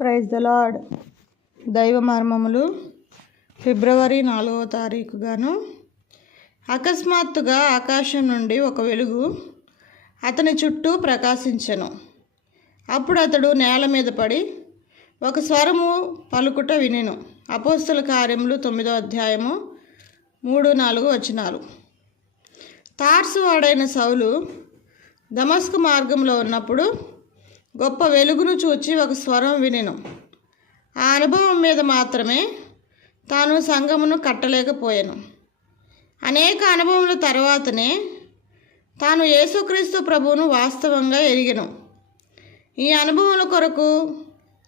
Praise the lord దైవ మర్మములు ఫిబ్రవరి నాలుగవ తారీఖుగాను అకస్మాత్తుగా ఆకాశం నుండి ఒక వెలుగు అతని చుట్టూ ప్రకాశించెను. అప్పుడు అతడు నేల మీద పడి ఒక స్వరము పలుకుట వినెను. అపోస్తుల కార్యములు తొమ్మిదో అధ్యాయము మూడు నాలుగు వచనాలు. తార్సు వాడైన సౌలు దమస్కు మార్గంలో ఉన్నప్పుడు గొప్ప వెలుగును చూచి ఒక స్వరం వినెను. ఆ అనుభవం మీద మాత్రమే తాను సంఘమును కట్టలేకపోయాను. అనేక అనుభవముల తర్వాతనే తాను యేసుక్రీస్తు ప్రభువును వాస్తవంగా ఎరిగను. ఈ అనుభవముల కొరకు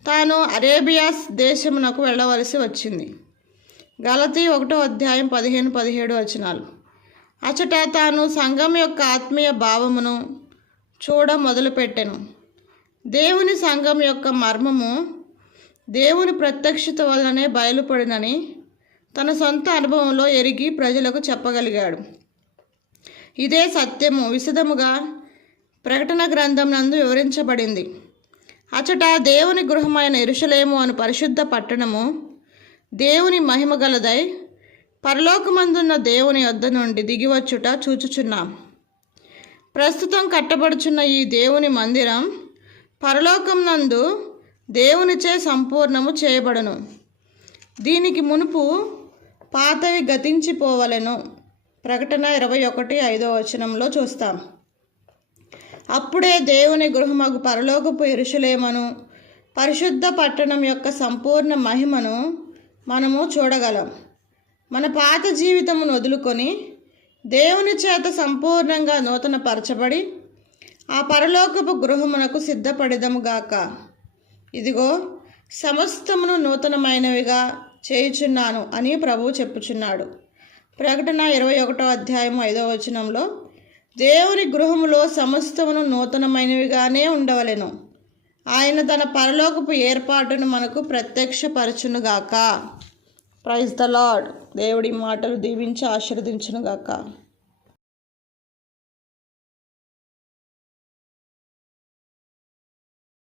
తాను అరేబియాస్ దేశమునకు వెళ్ళవలసి వచ్చింది. గలతీ ఒకటో అధ్యాయం పదిహేను పదిహేడు వచనాలు. అచట తాను సంఘం యొక్క ఆత్మీయ భావమును చూడ మొదలుపెట్టెను. దేవుని సంఘం యొక్క మర్మము దేవుని ప్రత్యక్షత వల్లనే బయలుపడినని తన సొంత అనుభవంలో ఎరిగి ప్రజలకు చెప్పగలిగాడు. ఇదే సత్యము. విశదముగా ప్రకటన గ్రంథం నందు వివరించబడింది. అచట దేవుని గృహమైన ఇరుషలేము అను పరిశుద్ధ పట్టణము దేవుని మహిమ గలదై పరలోకమందున్న దేవుని వద్ద నుండి దిగివచ్చుట చూచుచున్నాం. ప్రస్తుతం కట్టబడుచున్న ఈ దేవుని మందిరం పరలోకం నందు దేవునిచే సంపూర్ణము చేయబడును. దీనికి మునుపు పాతవి గతించిపోవలెను. ప్రకటన ఇరవై ఒకటి ఐదో వచనంలో చూస్తాం. అప్పుడే దేవుని గృహమగు పరలోకపు ఇరుషులేమను పరిశుద్ధ పట్టణం యొక్క సంపూర్ణ మహిమను మనము చూడగలం. మన పాత జీవితమును వదులుకొని దేవుని చేత సంపూర్ణంగా నూతన పరచబడి ఆ పరలోకపు గృహమునకు సిద్ధపడదముగాక. ఇదిగో సమస్తమును నూతనమైనవిగా చేయుచున్నాను అని ప్రభువు చెప్పుచున్నాడు. ప్రకటన ఇరవై ఒకటో అధ్యాయం ఐదవ వచనంలో దేవుని గృహములో సమస్తమును నూతనమైనవిగానే ఉండవలెను. ఆయన తన పరలోకపు ఏర్పాటును మనకు ప్రత్యక్షపరచునుగాక. ప్రైజ్ ద లాడ్ దేవుడి మాటలు దీవించి ఆశీర్వదించునుగాక.